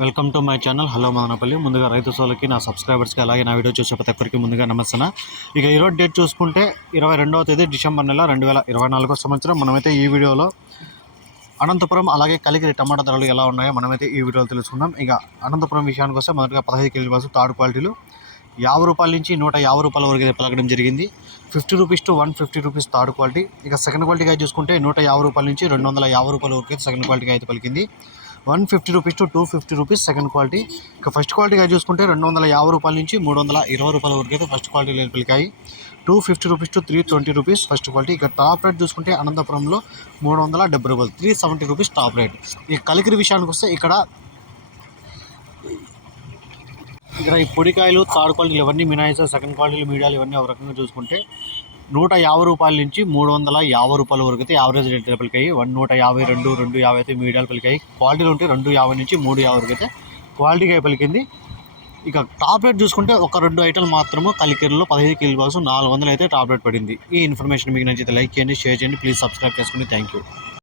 Welcome to my channel. Hello Madanapalle. ముందుగా రైతు సోలకి నా సబ్స్క్రైబర్స్కి అలాగే నా వీడియో చూసే ప్రతి ఒక్కరికి ముందుగా నమస్తే ఇక ఈరోజు డేట్ చూసుకుంటే ఇరవై రెండవ తేదీ డిసెంబర్ నెల రెండు వేల ఇరవై నాలుగో సంవత్సరం. మనమైతే ఈ వీడియోలో అనంతపురం అలాగే కలిగిరి టమాటా ధరలు ఎలా ఉన్నాయో మనమైతే ఈ వీడియోలో తెలుసుకుందాం. ఇక అనంతపురం విషయానికి వస్తే మొదటగా పదహైదు కేజీ బస్సు థర్డ్ క్వాలిటీలు. యాభై రూపాయల నుంచి నూట యాభై రూపాయల వరకు అయితే పలకడం జరిగింది. Fifty rupees to one fifty rupees third quality. ఇక సెకండ్ క్వాలిటీగా చూసుకుంటే నూట యాభై రూపాయల నుంచి రెండు వందల యాభై రూపాయల వరకు అయితే సెకండ్ క్వాలిటీగా అయితే పలికింది. One fifty rupees to two fifty rupees second quality. ఇక ఫస్ట్ క్వాలిటీగా చూసుకుంటే రెండు వందల యాభై రూపాయల నుంచి మూడు వందల ఇరవై రూపాయల వరకు అయితే first quality పలికాయి two fifty rupees to three twenty rupees first quality. ఇక టాప్ రేట్ చూసుకుంటే అనంతపురంలో మూడు వందల డెబ్బై రూపాయలు. Three seventy rupees top rate. ఈ కలికిరి విషయానికి వస్తే ఇక్కడ ఇక్కడ ఈ పొడికాయలు థర్డ్ క్వాలిటీలు ఇవన్నీ మినాయిస్ సెకండ్ క్వాలిటీలు మీడియాలు ఇవన్నీ ఒక రకంగా చూసుకుంటే నూట యాభై రూపాయల నుంచి మూడు వందల యాభై రూపాయల వరకు అయితే యావరేజ్ రేట్ పలికాయి. వన్ నూట యాభై రెండు రెండు యాభై అయితే మీడియాలు పలికాయి. క్వాలిటీలు ఉంటే రెండు యాభై నుంచి మూడు యాభై వరకు అయితే క్వాలిటీగా పలికింది. ఇక టాబ్లెట్ చూసుకుంటే ఒక రెండు ఐటెంలు మాత్రము కలికిరిలో పదిహేను కిలో బాక్స్ నాలుగు వందలు అయితే టాబ్లెట్ పడింది. ఈ ఇన్ఫర్మేషన్ మీకు నచ్చితే లైక్ చేయండి షేర్ చేయండి. ప్లీజ్ సబ్స్క్రైబ్ చేసుకోండి థ్యాంక్ యూ